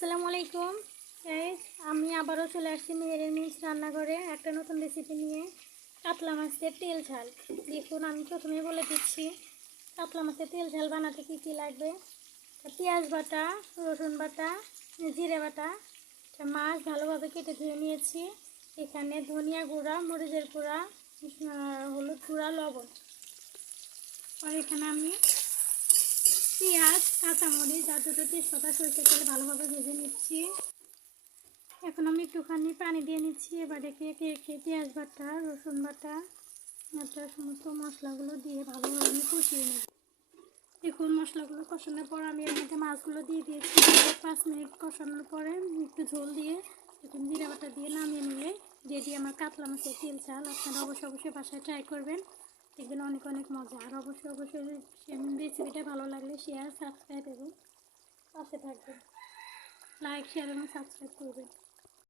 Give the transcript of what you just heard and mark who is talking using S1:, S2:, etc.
S1: আসসালামু আলাইকুম। আমি আবারও চলে আসছি মেয়ের মিস রান্নাঘরে একটা নতুন রেসিপি নিয়ে। কাতলা মাছের তেল ঝাল। দেখুন, আমি প্রথমে বলে দিচ্ছি, কাতলা মাছের তেল ঝাল বানাতে কী কী লাগবে? পেঁয়াজ বাটা, রসুন বাটা, জিরে বাটা মাছ ভালোভাবে কেটে ধুয়ে নিয়েছি। এখানে ধনিয়া গুঁড়া, মরিচের গুঁড়া হলুদ গুঁড়া, লবণ। আর এখানে আমি পেঁয়াজ, কাঁচামরিচ আর দুটো তেজপাতা সরিষার তেলে ভালোভাবে ভেজে নিচ্ছি। এখন আমি একটুখানি পানি দিয়ে নিচ্ছি। এবার একে একে পেঁয়াজ বাটা, রসুন বাটা একটা সমস্ত মশলাগুলো দিয়ে ভালোভাবে আমি কষিয়ে নেব। দেখুন, মশলাগুলো কষানোর পর আমি এর মধ্যে মাছগুলো দিয়ে দিয়েছি। পাঁচ মিনিট কষানোর পরে একটু ঝোল দিয়ে এখন জিরা বাটা দিয়ে নামিয়ে নিলে রেডি আমার কাতলা মাছের তেল চাল আপনারা অবশ্যই অবশ্যই বাসায় ট্রাই করবেন। দেখবেন অনেক অনেক মজা। আর অবশ্যই অবশ্যই রেসিপিটা ভালো লাগলে শেয়ার সাবস্ক্রাইব এবং পাশে থাকবেন। লাইক শেয়ার এবং সাবস্ক্রাইব করবেন।